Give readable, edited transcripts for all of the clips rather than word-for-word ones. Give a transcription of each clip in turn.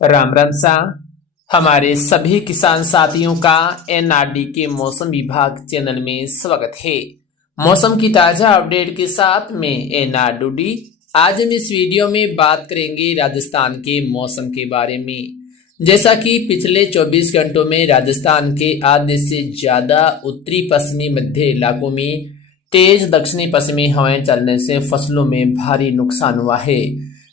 राम राम सा हमारे सभी किसान साथियों का एनआरडी के मौसम विभाग चैनल में स्वागत है। मौसम की ताजा अपडेट के साथ मैं एनआरडी। आज हम इस वीडियो में बात करेंगे राजस्थान के मौसम के बारे में। जैसा कि पिछले 24 घंटों में राजस्थान के आधे से ज्यादा उत्तरी पश्चिमी मध्य इलाकों में तेज दक्षिणी पश्चिमी हवाएं चलने से फसलों में भारी नुकसान हुआ है,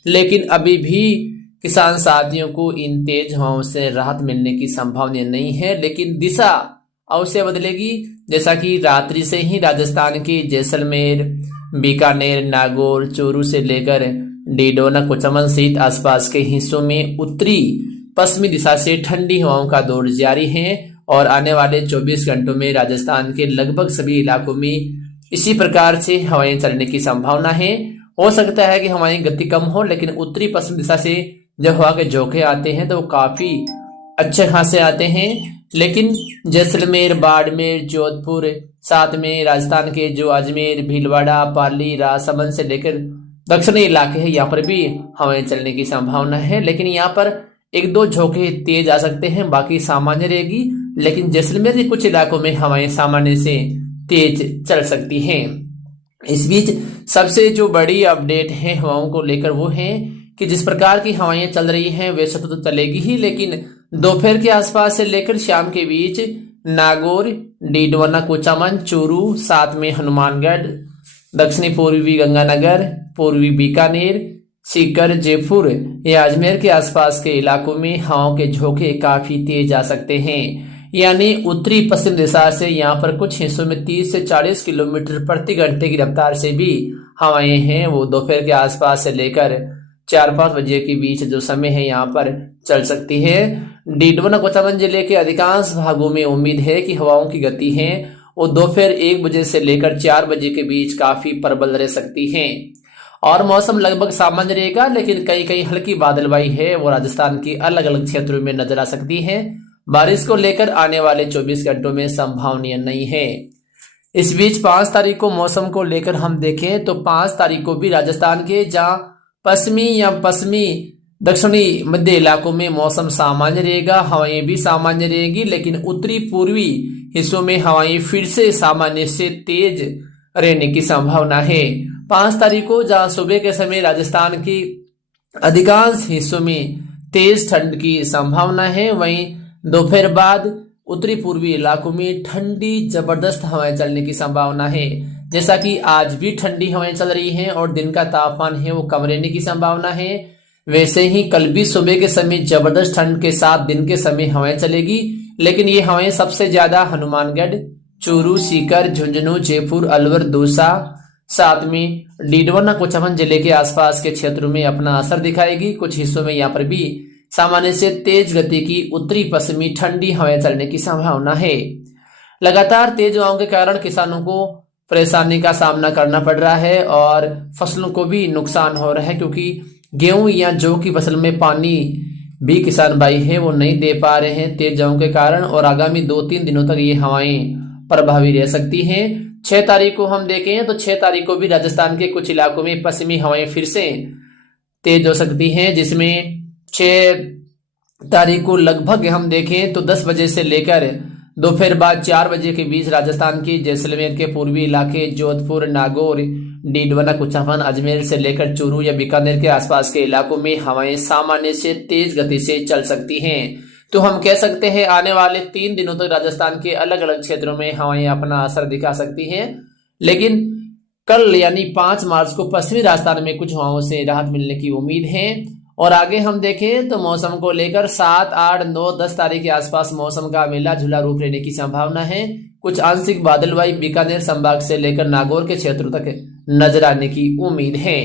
लेकिन अभी भी किसान साथियों को इन तेज हवाओं से राहत मिलने की संभावना नहीं है, लेकिन दिशा अवश्य बदलेगी। जैसा कि रात्रि से ही राजस्थान के जैसलमेर, बीकानेर, नागौर, चूरू से लेकर डीडोना, कुचामन सहित आसपास के हिस्सों में उत्तरी पश्चिमी दिशा से ठंडी हवाओं का दौर जारी है और आने वाले 24 घंटों में राजस्थान के लगभग सभी इलाकों में इसी प्रकार से हवाएं चलने की संभावना है। हो सकता है कि हवाएं गति कम हो, लेकिन उत्तरी पश्चिम दिशा से जब हवा के झोंके आते हैं तो वो काफी अच्छे खासे आते हैं। लेकिन जैसलमेर, बाड़मेर, जोधपुर, साथ में राजस्थान के जो अजमेर, भीलवाड़ा, पाली, राजसमंद से लेकर दक्षिणी इलाके हैं, यहाँ पर भी हवाएं चलने की संभावना है। लेकिन यहाँ पर एक दो झोंके तेज आ सकते हैं, बाकी सामान्य रहेगी। लेकिन जैसलमेर के कुछ इलाकों में हवाएं सामान्य से तेज चल सकती हैं। इस बीच सबसे जो बड़ी अपडेट है हवाओं को लेकर वो है कि जिस प्रकार की हवाएं चल रही हैं वैसे तो चलेगी ही, लेकिन दोपहर के आसपास से लेकर शाम के बीच नागौर, डीडवाना, कुचामन, चूरू, साथ में हनुमानगढ़, दक्षिणी पूर्वी गंगानगर, पूर्वी बीकानेर, सीकर, जयपुर या अजमेर के आसपास के इलाकों में हवाओं के झोंके काफी तेज आ सकते हैं। यानी उत्तरी पश्चिम दिशा से यहाँ पर कुछ हिस्सों में 30 से 40 किलोमीटर प्रति घंटे की रफ्तार से भी हवाएं हैं वो दोपहर के आसपास से लेकर 4-5 बजे के बीच जो समय है यहाँ पर चल सकती है। डीडवाना, कुचामन जिले के अधिकांश भागों में उम्मीद है कि हवाओं की गति है वो दोपहर 1 बजे से लेकर 4 बजे के बीच काफी प्रबल रह सकती है और मौसम लगभग सामान्य रहेगा। लेकिन कई कई हल्की बादलवाई है वो राजस्थान की अलग अलग क्षेत्रों में नजर आ सकती है। बारिश को लेकर आने वाले 24 घंटों में संभावनीय नहीं है। इस बीच 5 तारीख को मौसम को लेकर हम देखें तो 5 तारीख को भी राजस्थान के जहां पश्चिमी या पश्चिमी दक्षिणी मध्य इलाकों में मौसम सामान्य रहेगा, हवाएं भी सामान्य रहेगी। लेकिन उत्तरी पूर्वी हिस्सों में हवाएं फिर से सामान्य से तेज रहने की संभावना है। 5 तारीख को जहां सुबह के समय राजस्थान के अधिकांश हिस्सों में तेज ठंड की संभावना है, वहीं दोपहर बाद उत्तरी पूर्वी इलाकों में ठंडी जबरदस्त हवाएं चलने की संभावना है। जैसा कि आज भी ठंडी हवाएं चल रही हैं और दिन का तापमान है वो कम रहने की संभावना है, वैसे ही कल भी सुबह के समय जबरदस्त ठंड के साथ दिन के समय हवाएं चलेगी। लेकिन ये हवाएं सबसे ज्यादा हनुमानगढ़, चूरू, सीकर, झुंझुनू, जयपुर, अलवर, दौसा, साथ में डीडवाना, कुचामन जिले के आसपास के क्षेत्रों में अपना असर दिखाएगी। कुछ हिस्सों में यहाँ पर भी सामान्य से तेज गति की उत्तरी पश्चिमी ठंडी हवाएं चलने की संभावना है। लगातार तेज हवाओं के कारण किसानों को परेशानी का सामना करना पड़ रहा है और फसलों को भी नुकसान हो रहा है, क्योंकि गेहूं या जौ की फसल में पानी भी किसान भाई है वो नहीं दे पा रहे हैं तेज हवाओं के कारण, और आगामी 2-3 दिनों तक ये हवाएं प्रभावी रह सकती हैं। 6 तारीख को हम देखें तो 6 तारीख को भी राजस्थान के कुछ इलाकों में पश्चिमी हवाएं फिर से तेज हो सकती हैं, जिसमें 6 तारीख को लगभग हम देखें तो 10 बजे से लेकर दोपहर बाद 4 बजे के बीच राजस्थान की जैसलमेर के पूर्वी इलाके, जोधपुर, नागौर, डीडवाना, कुचामन, अजमेर से लेकर चूरू या बीकानेर के आसपास के इलाकों में हवाएं सामान्य से तेज गति से चल सकती हैं। तो हम कह सकते हैं आने वाले 3 दिनों तक राजस्थान के अलग अलग क्षेत्रों में हवाएं अपना असर दिखा सकती हैं। लेकिन कल यानी 5 मार्च को पश्चिमी राजस्थान में कुछ हवाओं से राहत मिलने की उम्मीद है। और आगे हम देखें तो मौसम को लेकर 7, 8, 9, 10 तारीख के आसपास मौसम का मिला जुला रूप रहने की संभावना है। कुछ आंशिक बादलवाई बीकानेर संभाग से लेकर नागौर के क्षेत्रों तक नजर आने की उम्मीद है।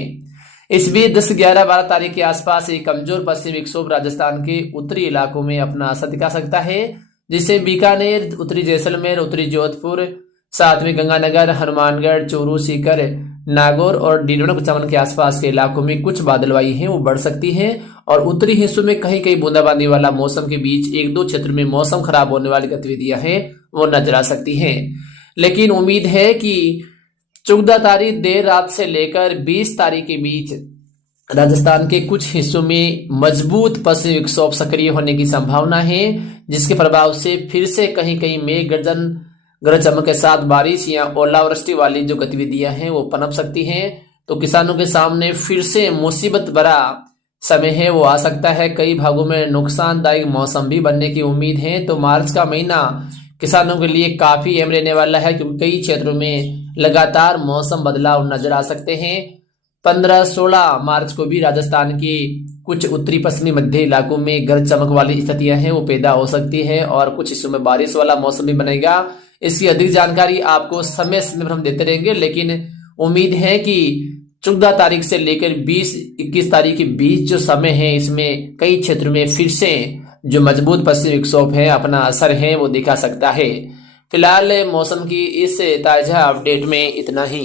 इस बीच 10, 11, 12 तारीख के आसपास एक कमजोर पश्चिमी विक्षोभ राजस्थान के उत्तरी इलाकों में अपना असर दिखा सकता है, जिससे बीकानेर, उत्तरी जैसलमेर, उत्तरी जोधपुर, साथ में गंगानगर, हनुमानगढ़, चूरू, सीकर, नागौर और डीडवाना, कुचामन के आसपास के इलाकों में कुछ बादलवाई है वो बढ़ सकती है और उत्तरी हिस्सों में कहीं कहीं बूंदाबांदी वाला मौसम के बीच 1-2 क्षेत्र में मौसम खराब होने वाली गतिविधियां हैं वो नजर आ सकती हैं। लेकिन उम्मीद है कि 14 तारीख देर रात से लेकर 20 तारीख के बीच राजस्थान के कुछ हिस्सों में मजबूत पश्चिमी विक्षोभ सक्रिय होने की संभावना है, जिसके प्रभाव से फिर से कहीं कहीं मेघ गर्जन, गरज चमक के साथ बारिश या ओलावृष्टि वाली जो गतिविधियां हैं वो पनप सकती हैं। तो किसानों के सामने फिर से मुसीबत भरा समय है वो आ सकता है। कई भागों में नुकसानदायक मौसम भी बनने की उम्मीद है। तो मार्च का महीना किसानों के लिए काफी अहम रहने वाला है, क्योंकि कई क्षेत्रों में लगातार मौसम बदलाव नजर आ सकते हैं। 15-16 मार्च को भी राजस्थान के कुछ उत्तरी पश्चिमी मध्य इलाकों में गरज चमक वाली स्थितियां हैं वो पैदा हो सकती है और कुछ हिस्सों में बारिश वाला मौसम भी बनेगा। इसकी अधिक जानकारी आपको समय समय पर हम देते रहेंगे, लेकिन उम्मीद है कि 14 तारीख से लेकर 20-21 तारीख के बीच जो समय है इसमें कई क्षेत्रों में फिर से जो मजबूत पश्चिमी विक्षोभ है अपना असर है वो दिखा सकता है। फिलहाल मौसम की इस ताजा अपडेट में इतना ही।